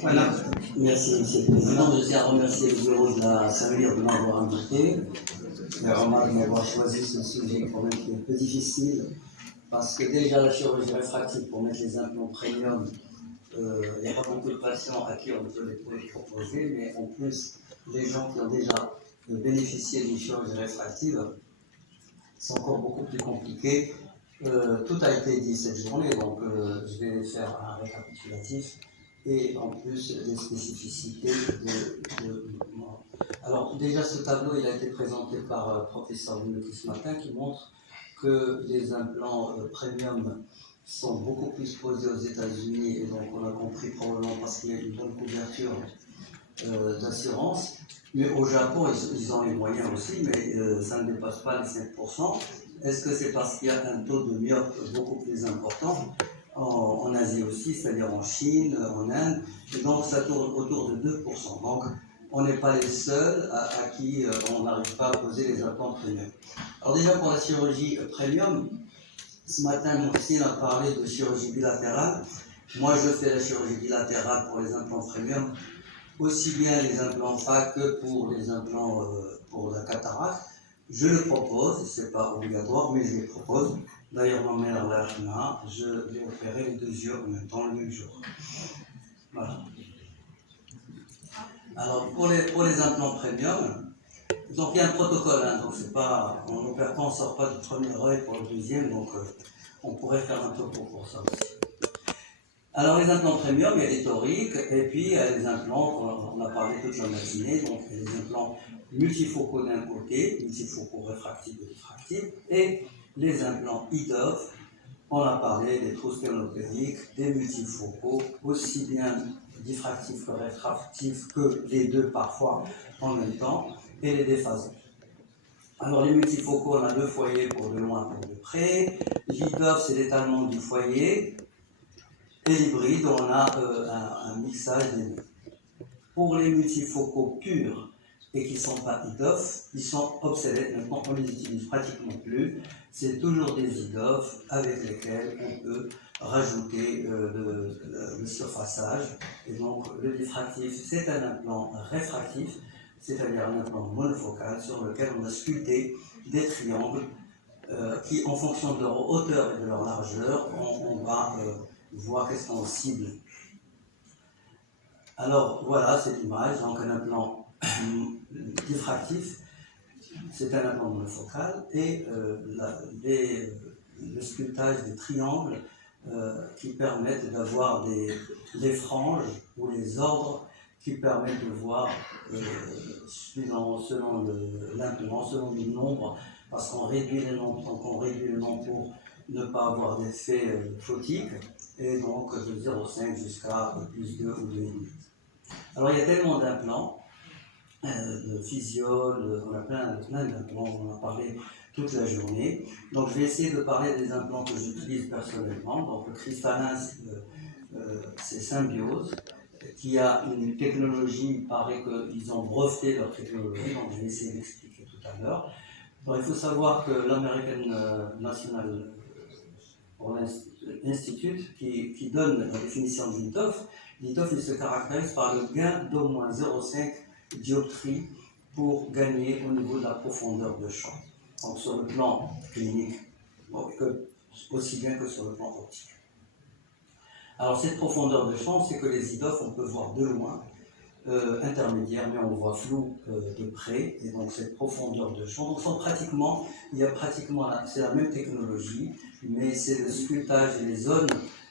Voilà. Merci, Monsieur le Président. Je tiens à remercier le bureau de la Saluire de m'avoir invité. Et vraiment de m'avoir choisi ce sujet quand même qui est un peu difficile. Parce que déjà la chirurgie réfractive pour mettre les implants premium, il n'y a pas beaucoup de patients à qui on peut les proposer, mais en plus, les gens qui ont déjà bénéficié d'une chirurgie réfractive, c'est encore beaucoup plus compliqué. Tout a été dit cette journée, donc je vais faire un récapitulatif et en plus les spécificités moi. Alors déjà ce tableau il a été présenté par professeur Bounoki ce matin qui montre que les implants premium sont beaucoup plus posés aux États-Unis et donc on a compris probablement parce qu'il y a une bonne couverture d'assurance. Mais au Japon, ils ont les moyens aussi, mais ça ne dépasse pas les 5%. Est-ce que c'est parce qu'il y a un taux de myope beaucoup plus important en Asie aussi, c'est-à-dire en Chine, en Inde, et donc ça tourne autour de 2%. Donc on n'est pas les seuls à qui on n'arrive pas à poser les implants premium. Alors déjà pour la chirurgie premium, ce matin mon fils a parlé de chirurgie bilatérale. Moi je fais la chirurgie bilatérale pour les implants premium, aussi bien les implants FA que pour les implants pour la cataracte. Je le propose, c'est pas obligatoire, mais je le propose. D'ailleurs, ma mère l'a, je l'ai opéré les 2 yeux en même temps, le même jour. Voilà. Alors, pour les implants premium, donc il y a un protocole, hein, donc c'est pas, on n'opère pas, on ne sort pas du premier œil pour le deuxième, donc on pourrait faire un topo pour ça aussi. Alors les implants premium, il y a des toriques, et puis il y a les implants, on a parlé toute la matinée, donc il y a les implants multifocaux d'un côté, multifocaux réfractifs et diffractifs, et les implants IDOF, on a parlé des trous sténopériques, des multifocaux, aussi bien diffractifs que réfractifs, que les deux parfois en même temps, et les déphasants. Alors les multifocaux, on a 2 foyers pour de loin et de près. L'IDOF, c'est l'étalement du foyer. Et l'hybride, on a un mixage des deux. Pour les multifocaux purs et qui ne sont pas IDOF, ils sont obsolètes. Maintenant, on ne les utilise pratiquement plus. C'est toujours des IDOF avec lesquels on peut rajouter le surfaçage. Et donc, le diffractif, c'est un implant réfractif, c'est-à-dire un implant monofocal sur lequel on a sculpté des triangles qui, en fonction de leur hauteur et de leur largeur, on va voir qu'est-ce qu'on cible. Alors voilà cette image, donc un implant diffractif, c'est un implant monofocal, et le sculptage des triangles qui permettent d'avoir des franges ou les ordres qui permettent de voir selon l'implant, selon le nombre, parce qu'on réduit le nombre, donc on réduit le nombre pour ne pas avoir d'effet photique, et donc de 0,5 jusqu'à plus 2 ou 2,5. Alors il y a tellement d'implants, de physiol, on a plein d'implants, on en a parlé toute la journée. Donc je vais essayer de parler des implants que j'utilise personnellement. Donc le cristallin, c'est Symbiose, qui a une technologie, il paraît qu'ils ont breveté leur technologie, donc je vais essayer d'expliquer tout à l'heure. Donc il faut savoir que l'American National Institute, qui donne la définition de l'ITOF, l'ITOF il se caractérise par le gain d'au moins 0,5 dioptrie pour gagner au niveau de la profondeur de champ. Donc sur le plan clinique, aussi bien que sur le plan optique. Alors cette profondeur de champ, c'est que les IDOF, on peut voir de loin, intermédiaire, mais on voit flou de près, et donc cette profondeur de champ. Donc c'est la même technologie, mais c'est le sculptage et les zones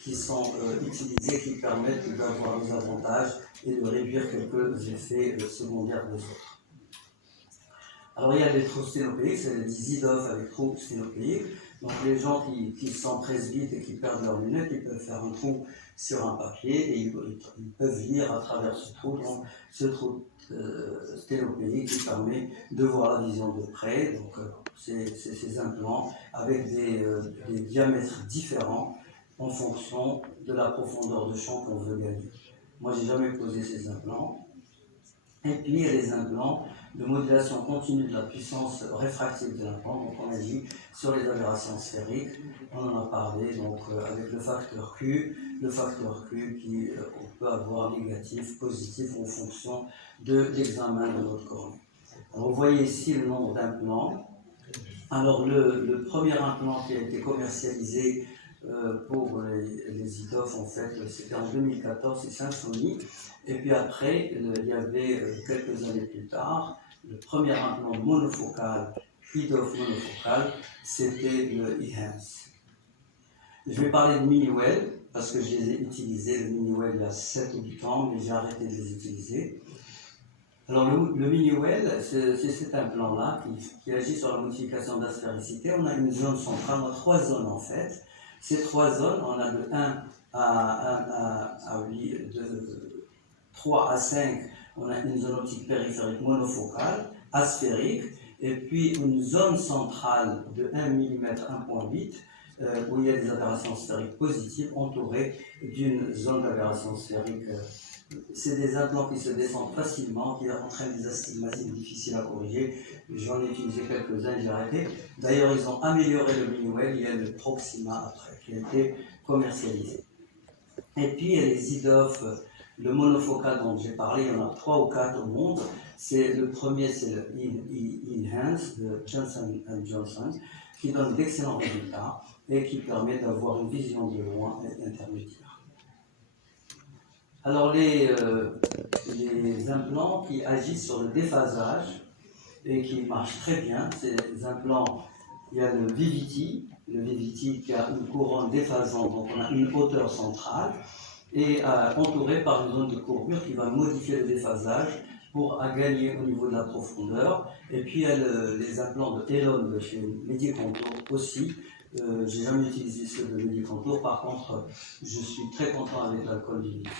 qui sont utilisées qui permettent d'avoir des avantages et de réduire quelques effets secondaires des autres. Alors il y a des trous sténopéiques, c'est des IDOF avec trous sténopéiques. Donc les gens qui sont presbytes et qui perdent leurs lunettes, ils peuvent faire un trou sur un papier et ils peuvent lire à travers ce trou. Donc ce trou sténopéique qui permet de voir la vision de près. Donc c'est ces implants avec des diamètres différents en fonction de la profondeur de champ qu'on veut gagner. Moi j'ai jamais posé ces implants. Et puis il y a les implants de modulation continue de la puissance réfractive de l'implant. Donc on a dit sur les aberrations sphériques, on en a parlé donc avec le facteur Q qui on peut avoir négatif, positif en fonction de l'examen de notre cornée. Alors vous voyez ici le nombre d'implants. Alors le premier implant qui a été commercialisé pour les IDOF, en fait, c'était en 2014, c'est Symphony. Et puis après, il y avait quelques années plus tard, le premier implant monofocal, IDOF monofocal, c'était le eHance. Je vais parler de MiniWell, parce que je les ai utilisés, le MiniWell, il y a 7 ou 8 ans, mais j'ai arrêté de les utiliser. Alors le MiniWell, c'est cet implant-là qui agit sur la modification de la sphérisité. On a une zone centrale, on a 3 zones en fait. Ces 3 zones, on a de 1 à 8, de 3 à 5, on a une zone optique périphérique monofocale, asphérique, et puis une zone centrale de 1 mm 1.8, où il y a des aberrations sphériques positives entourées d'une zone d'aberration sphérique. C'est des implants qui se descendent facilement, qui entraînent des astigmatismes difficiles à corriger. J'en ai utilisé quelques-uns, j'ai arrêté. D'ailleurs, ils ont amélioré le MiniWell, il y a le Proxima après, qui a été commercialisé. Et puis, il y a les IDOF, le monofocal dont j'ai parlé, il y en a 3 ou 4 au monde. Le premier, c'est le eHance de Johnson & Johnson, qui donne d'excellents résultats et qui permet d'avoir une vision de loin et intermédiaire. Alors les implants qui agissent sur le déphasage et qui marchent très bien, c'est des implants, il y a le VVT qui a une couronne déphasante, donc on a une hauteur centrale, et entourée par une zone de courbure qui va modifier le déphasage pour gagner au niveau de la profondeur. Et puis il y a les implants de Elon de chez Medicontour aussi. J'ai jamais utilisé ceux de Medicontour, par contre je suis très content avec l'alcool du livre.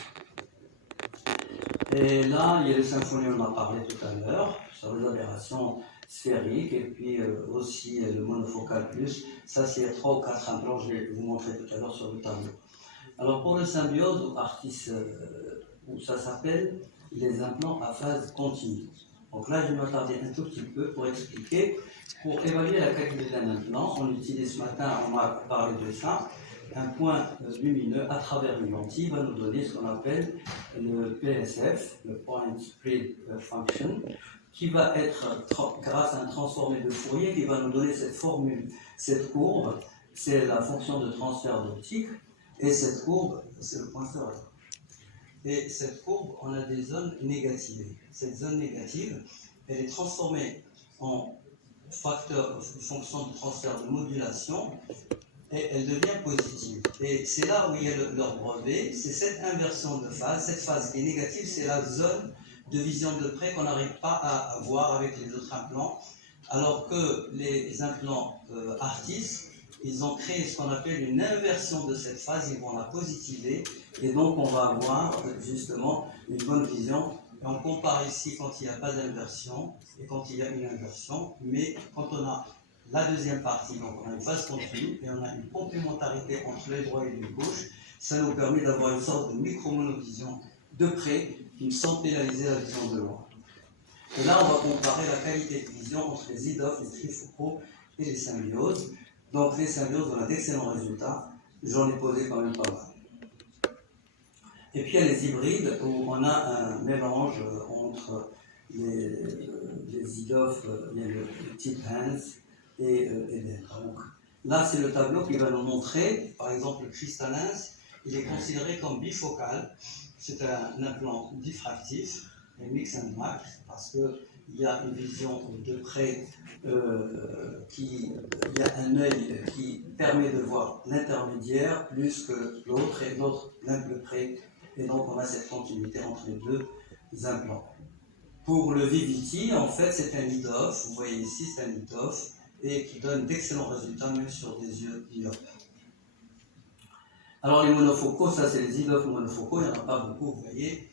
Et là, il y a le Symphony, on en a parlé tout à l'heure, sur les aberrations sphériques, et puis aussi le monofocal plus. Ça, c'est 3 ou 4 implants, je vais vous montrer tout à l'heure sur le tableau. Alors pour le Symbiose, ou Artis, où ça s'appelle les implants à phase continue. Donc là, je vais m'attarder un tout petit peu pour expliquer. Pour évaluer la qualité d'un implant, on utilise ce matin, on m'a parlé de ça, un point lumineux à travers une lentille va nous donner ce qu'on appelle le PSF, le Point Spread Function, qui va être, grâce à un transformé de Fourier, qui va nous donner cette formule, cette courbe, c'est la fonction de transfert d'optique, et cette courbe, c'est le pointeur. Et cette courbe, on a des zones négatives. Cette zone négative, elle est transformée en fonction de transfert de modulation, et elle devient positive. Et c'est là où il y a leur brevet, c'est cette inversion de phase. Cette phase qui est négative, c'est la zone de vision de près qu'on n'arrive pas à voir avec les autres implants, alors que les implants Artis, ils ont créé ce qu'on appelle une inversion de cette phase, ils vont la positiver, et donc on va avoir justement une bonne vision. Et on compare ici quand il n'y a pas d'inversion et quand il y a une inversion, mais quand on a la deuxième partie, donc on a une phase continue et on a une complémentarité entre l'œil droit et l'œil gauche, ça nous permet d'avoir une sorte de micro-monovision de près sans pénaliser la vision de loin. Et là, on va comparer la qualité de vision entre les IDOF, les trifocaux et les symbioses. Donc les symbioses, on a d'excellents résultats, j'en ai posé quand même pas mal. Et puis il y a les hybrides où on a un mélange entre les IDOF, le type Hans et donc là, c'est le tableau qui va nous montrer, par exemple, le cristallin, il est considéré comme bifocal. C'est un implant diffractif, et mix and match, parce qu'il y a une vision de près, il y a un œil qui permet de voir l'intermédiaire plus que l'autre, et l'autre même le près, et donc on a cette continuité entre les deux implants. Pour le VVT, en fait, c'est un IDOF, vous voyez ici, c'est un IDOF, et qui donne d'excellents résultats même sur des yeux myopes. Alors les monofocaux, ça c'est les IDOF monofocaux, il n'y en a pas beaucoup, vous voyez,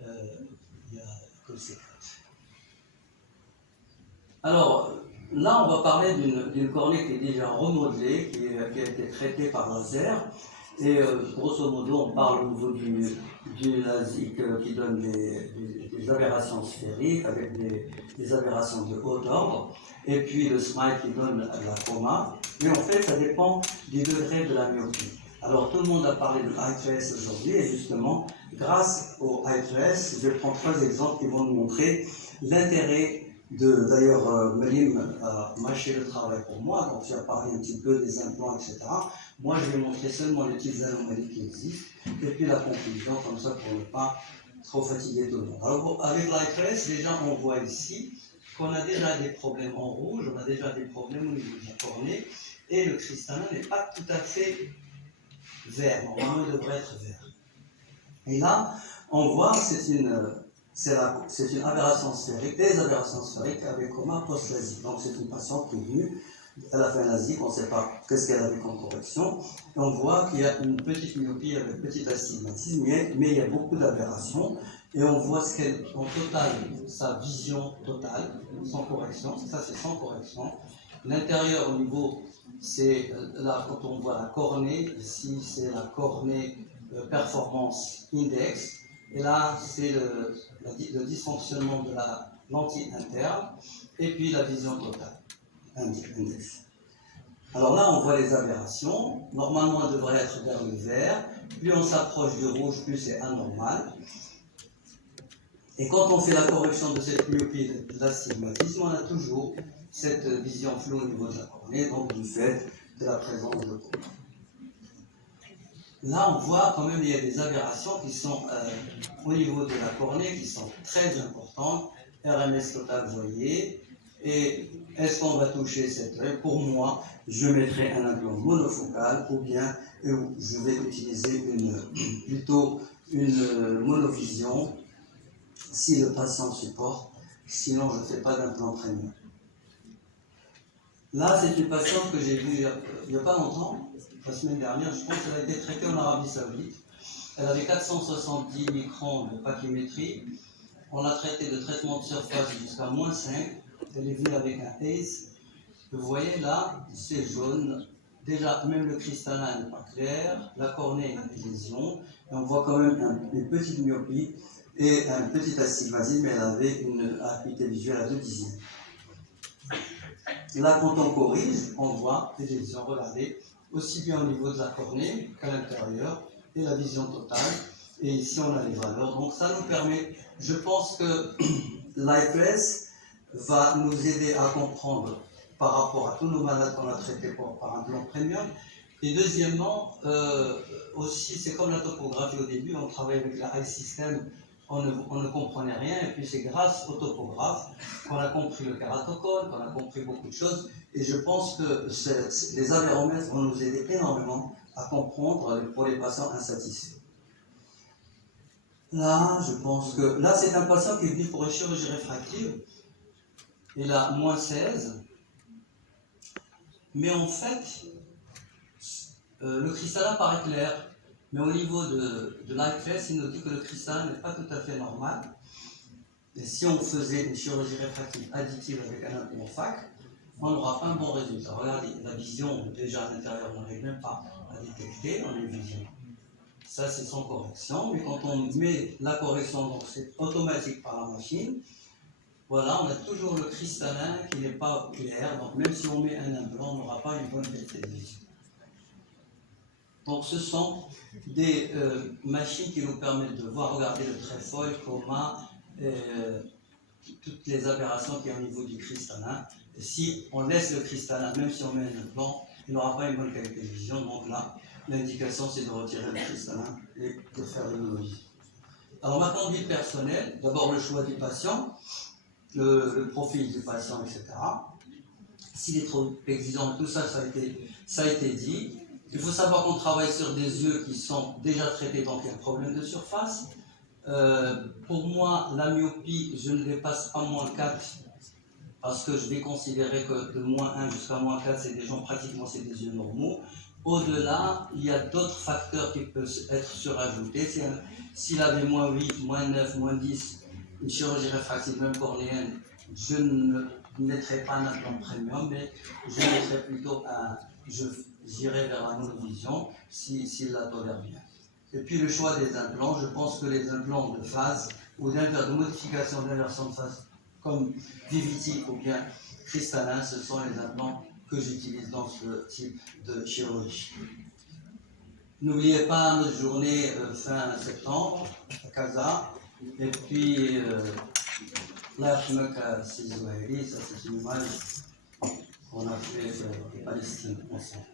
il n'y a que ces 4. Alors là on va parler d'une cornée qui est déjà remodelée, qui a été traitée par laser, Et grosso modo, on parle au niveau du LASIK qui donne des aberrations sphériques avec des aberrations de haut ordre, et puis le SMILE qui donne la coma. Mais en fait, ça dépend du degré de la myopie. Alors, tout le monde a parlé de I3S aujourd'hui, et justement, grâce au I3S, je vais prendre 3 exemples qui vont nous montrer l'intérêt de. D'ailleurs, Melim a mâché le travail pour moi, donc j'ai parlé un petit peu des implants, etc. Moi, je vais montrer seulement les petites anomalies qui existent, et puis la conclusion, comme ça, pour ne pas trop fatiguer tout le monde. Alors, avec l'I3S, déjà, on voit ici qu'on a déjà des problèmes en rouge, on a déjà des problèmes au niveau de la cornée, et le cristallin n'est pas tout à fait vert. Normalement, il devrait être vert. Et là, on voit que c'est une aberration sphérique, des aberrations sphériques avec coma post-LASIK. Donc, c'est une patiente qui est venue, elle a fait un LASIK, on ne sait pas qu'est-ce qu'elle avait comme correction, et on voit qu'il y a une petite myopie avec petit astigmatisme, mais il y a beaucoup d'aberrations, et on voit en total, sa vision totale, sans correction, ça c'est sans correction. L'intérieur au niveau, c'est là, quand on voit la cornée, ici c'est la cornée performance index, et là c'est le dysfonctionnement de la lentille interne, et puis la vision totale, index. Alors là, on voit les aberrations. Normalement, elles devraient être vers le vert. Plus on s'approche du rouge, plus c'est anormal. Et quand on fait la correction de cette myopie de l'astigmatisme, on a toujours cette vision floue au niveau de la cornée, donc du fait de la présence de coma. Là, on voit quand même qu'il y a des aberrations qui sont au niveau de la cornée, qui sont très importantes. RMS total, vous voyez. Et est-ce qu'on va toucher cette œil? Pour moi, je mettrai un implant monofocal, ou bien je vais utiliser plutôt une monovision si le patient supporte, sinon je ne fais pas d'implant premium. Là, c'est une patiente que j'ai vue il n'y a pas longtemps, la semaine dernière, je pense qu'elle a été traitée en Arabie Saoudite. Elle avait 470 microns de pachymétrie. On l'a traité de traitement de surface jusqu'à -5. Elle est venue avec un ACE. Vous voyez là, c'est jaune. Déjà, même le cristallin n'est pas clair. La cornée a des lésions. Et on voit quand même une petite myopie et un petit astigmatisme. Elle avait une acuité visuelle à 2/10. Là, quand on corrige, on voit des lésions. Regardez, aussi bien au niveau de la cornée qu'à l'intérieur, et la vision totale. Et ici, on a les valeurs. Donc, ça nous permet, je pense que l'IPS va nous aider à comprendre par rapport à tous nos malades qu'on a traités par un plan premium. Et deuxièmement, aussi, c'est comme la topographie au début, on travaille avec la iSystem, on ne comprenait rien, et puis c'est grâce au topographe qu'on a compris le kératocone, qu'on a compris beaucoup de choses, et je pense que les avéромètres vont nous aider énormément à comprendre pour les patients insatisfaits. Là, je pense que... Là, c'est un patient qui est venu pour une chirurgie réfractive. Il a -16. Mais en fait, le cristallin paraît clair. Mais au niveau de l'IPS, il nous dit que le cristallin n'est pas tout à fait normal. Et si on faisait une chirurgie réfractive additive avec un implant FAC, on n'aura pas un bon résultat. Regardez, la vision, déjà à l'intérieur, on n'arrive même pas à détecter, on est vision. Ça, c'est sans correction. Mais quand on met la correction, donc c'est automatique par la machine, voilà, on a toujours le cristallin qui n'est pas clair. Donc même si on met un implant, on n'aura pas une bonne qualité de vision. Donc ce sont des machines qui nous permettent de voir, regarder le tréfoil, coma, toutes les aberrations qu'il y a au niveau du cristallin. Et si on laisse le cristallin, même si on met un implant, il n'aura pas une bonne qualité de vision. Donc là, l'indication c'est de retirer le cristallin et de faire une vision. Alors ma conduite personnelle, d'abord le choix du patient, le profil du patient, etc. S'il est trop exigeant, tout ça, ça a été dit. Il faut savoir qu'on travaille sur des yeux qui sont déjà traités, donc il y a un problème de surface. Pour moi, la myopie, je ne dépasse pas -4 parce que je vais considérer que de -1 jusqu'à -4, c'est des gens pratiquement, c'est des yeux normaux. Au-delà, il y a d'autres facteurs qui peuvent être surajoutés. S'il avait -8, -9, -10, une chirurgie réfractive même cornéenne, je ne mettrai pas un implant premium, mais je mettrai plutôt j'irai vers la monovision s'il la tolère bien. Et puis le choix des implants, je pense que les implants de phase ou de modification d'inversion de phase comme Vivity ou bien cristallin, ce sont les implants que j'utilise dans ce type de chirurgie. N'oubliez pas notre journée fin septembre à Casa. Et puis, là, ça c'est une image qu'on a fait de Palestine ensemble.